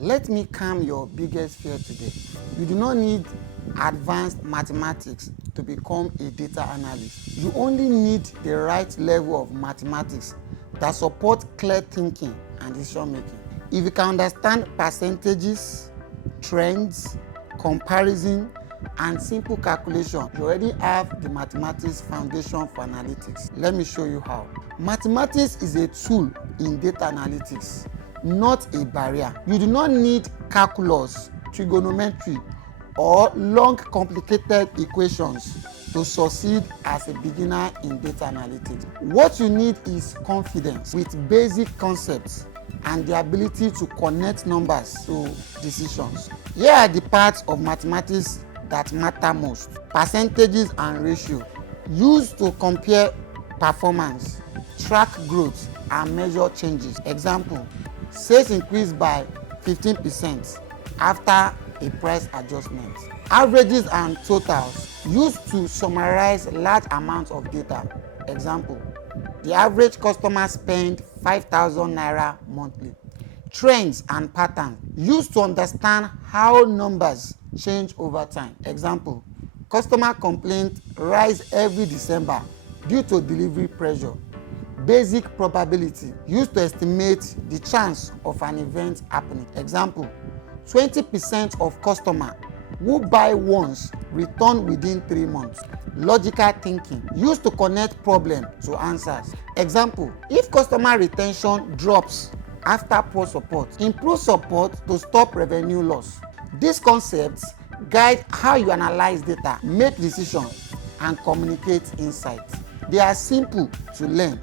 Let me calm your biggest fear today. You do not need advanced mathematics to become a data analyst. You only need the right level of mathematics that support clear thinking and decision making. If you can understand percentages, trends, comparison, and simple calculation, you already have the mathematics foundation for analytics. Let me show you how. Mathematics is a tool in data analytics, not a barrier. You do not need calculus, trigonometry, or long complicated equations to succeed as a beginner in data analytics. What you need is confidence with basic concepts and the ability to connect numbers to decisions. Here are the parts of mathematics that matter most. Percentages and ratio, used to compare performance, track growth, and measure changes. Example, sales increased by 15% after a price adjustment. Averages and totals, used to summarize large amounts of data. Example, the average customer spend 5,000 naira monthly. Trends and patterns, used to understand how numbers change over time. Example, customer complaints rise every December due to delivery pressure. Basic probability, used to estimate the chance of an event happening. Example, 20% of customers who buy once return within 3 months. Logical thinking, used to connect problem to answers. Example, if customer retention drops after poor support, improve support to stop revenue loss. These concepts guide how you analyze data, make decisions, and communicate insights. They are simple to learn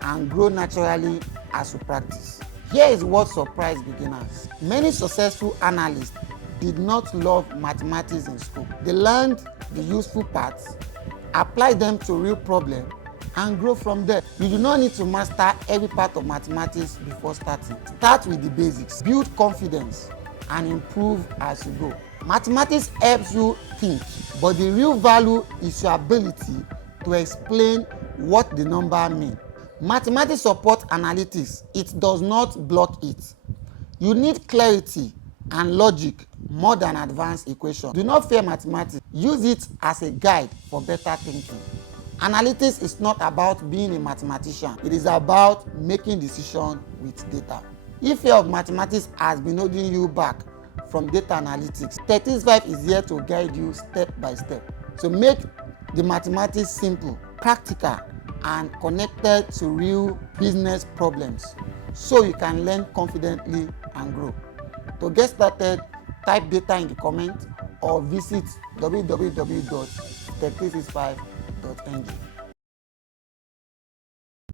and grow naturally as you practice. Here is what surprised beginners. Many successful analysts did not love mathematics in school. They learned the useful parts, applied them to real problems, and grow from there. You do not need to master every part of mathematics before starting. Start with the basics, build confidence, and improve as you go. Mathematics helps you think, but the real value is your ability to explain what the number means. Mathematics supports analytics, it does not block it. You need clarity and logic more than advanced equations. Do not fear mathematics, use it as a guide for better thinking. Analytics is not about being a mathematician, it is about making decisions with data. If fear of mathematics has been holding you back from data analytics, 35 is here to guide you step by step. So make the mathematics simple, practical, and connected to real business problems so you can learn confidently and grow. To get started, type data in the comment or visit www.tech365.ng.